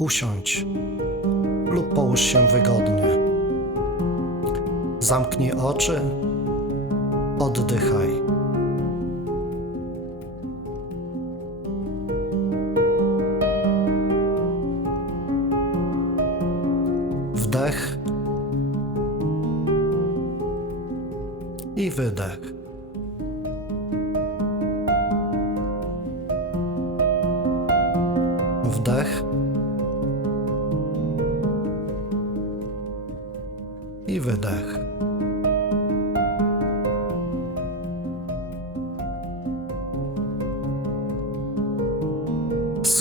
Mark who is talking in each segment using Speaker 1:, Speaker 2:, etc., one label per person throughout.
Speaker 1: Usiądź lub połóż się wygodnie. Zamknij oczy, oddychaj. Wdech i wydech. Wdech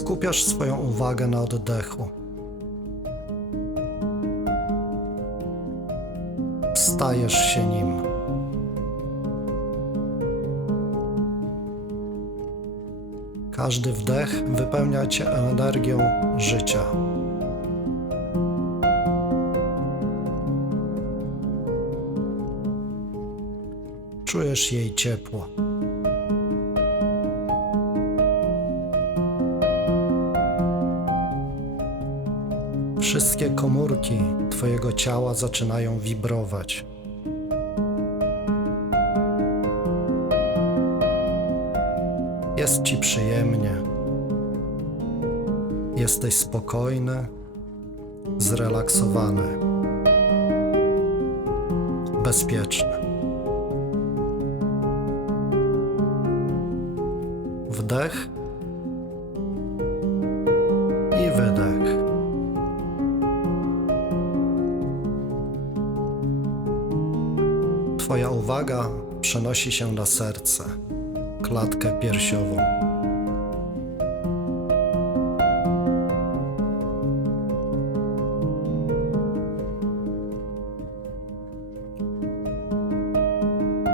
Speaker 1: Skupiasz swoją uwagę na oddechu. Stajesz się nim. Każdy wdech wypełnia cię energią życia. Czujesz jej ciepło. Wszystkie komórki Twojego ciała zaczynają wibrować. Jest Ci przyjemnie. Jesteś spokojny, zrelaksowany, bezpieczny. Wdech uwaga przenosi się na serce, klatkę piersiową.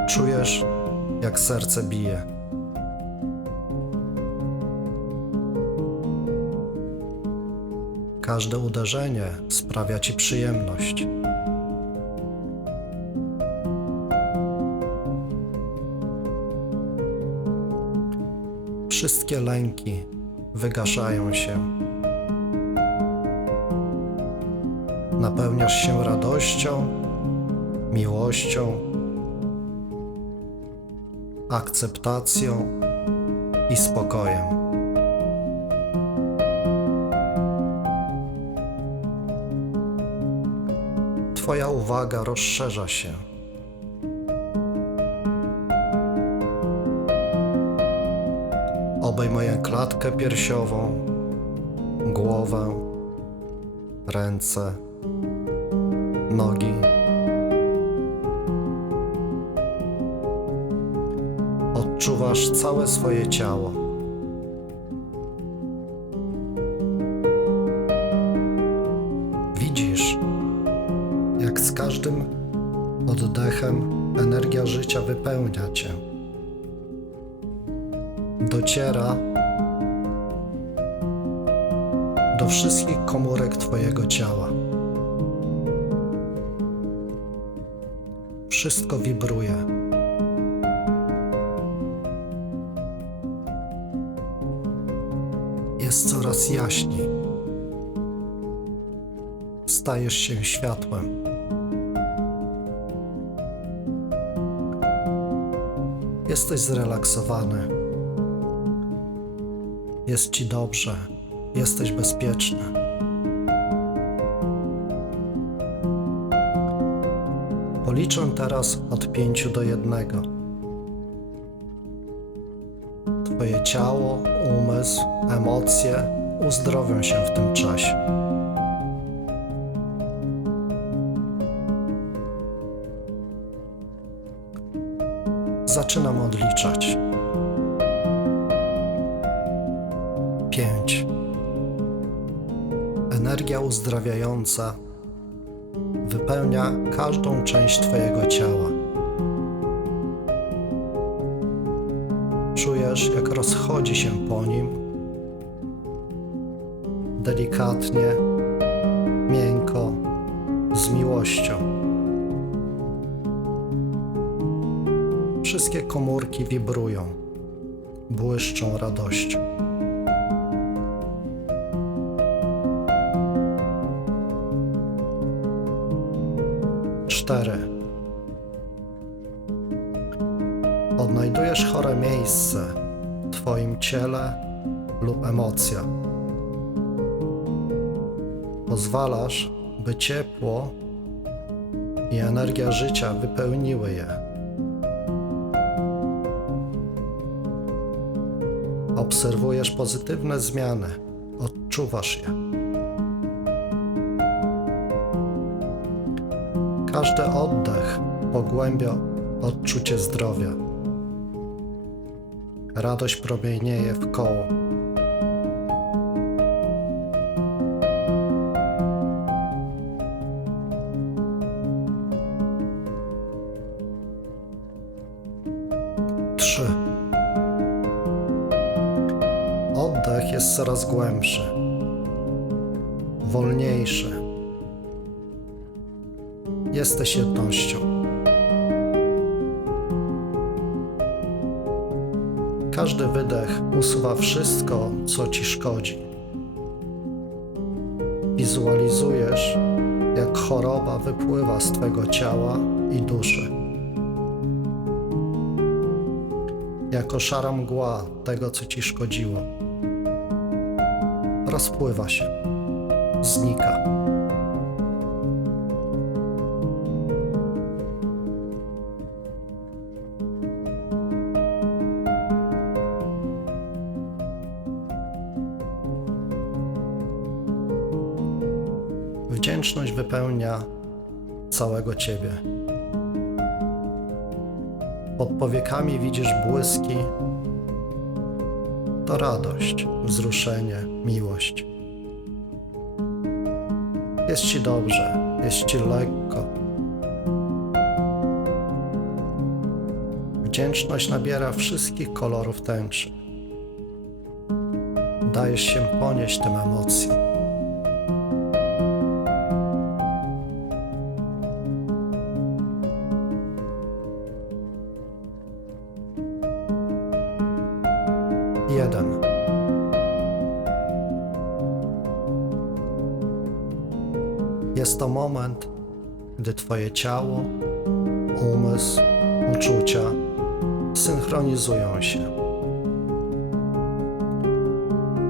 Speaker 1: Czujesz, jak serce bije. Każde uderzenie sprawia ci przyjemność. Wszystkie lęki wygaszają się. Napełniasz się radością, miłością, akceptacją i spokojem. Twoja uwaga rozszerza się. Obejmuję klatkę piersiową, głowę, ręce, nogi. Odczuwasz całe swoje ciało. Widzisz, jak z każdym oddechem energia życia wypełnia cię. Dociera do wszystkich komórek Twojego ciała. Wszystko wibruje. Jest coraz jaśniej. Stajesz się światłem. Jesteś zrelaksowany. Jest ci dobrze. Jesteś bezpieczny. Policzę teraz od pięciu do jednego. Twoje ciało, umysł, emocje uzdrowią się w tym czasie. Zaczynam odliczać. Pięć. Energia uzdrawiająca wypełnia każdą część Twojego ciała. Czujesz, jak rozchodzi się po nim delikatnie, miękko, z miłością. Wszystkie komórki wibrują, błyszczą radością. 4. Odnajdujesz chore miejsce w Twoim ciele lub emocjach. Pozwalasz, by ciepło i energia życia wypełniły je. Obserwujesz pozytywne zmiany, odczuwasz je. Każdy oddech pogłębia odczucie zdrowia. Radość promienieje w koło. Trzy. Oddech jest coraz głębszy, wolniejszy. Jesteś jednością. Każdy wydech usuwa wszystko, co ci szkodzi. Wizualizujesz, jak choroba wypływa z twego ciała i duszy. Jako szara mgła tego, co ci szkodziło. Rozpływa się, znika. Wypełnia całego ciebie. Pod powiekami widzisz błyski. To radość, wzruszenie, miłość. Jest ci dobrze, jest ci lekko. Wdzięczność nabiera wszystkich kolorów tęczy. Dajesz się ponieść tym emocjom. Jest to moment, gdy Twoje ciało, umysł, uczucia synchronizują się.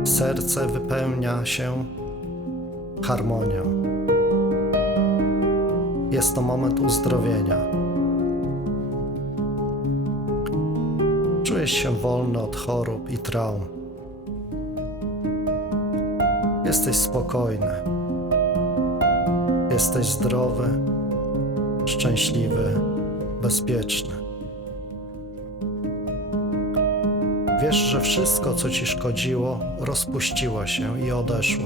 Speaker 1: Serce wypełnia się harmonią. Jest to moment uzdrowienia. Czujesz się wolny od chorób i traum. Jesteś spokojny. Jesteś zdrowy, szczęśliwy, bezpieczny. Wiesz, że wszystko, co ci szkodziło, rozpuściło się i odeszło.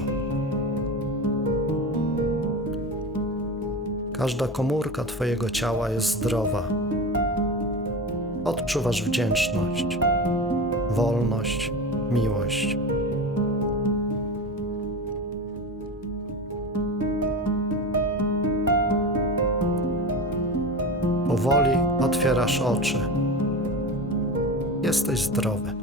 Speaker 1: Każda komórka Twojego ciała jest zdrowa. Odczuwasz wdzięczność, wolność, miłość. Powoli otwierasz oczy. Jesteś zdrowy.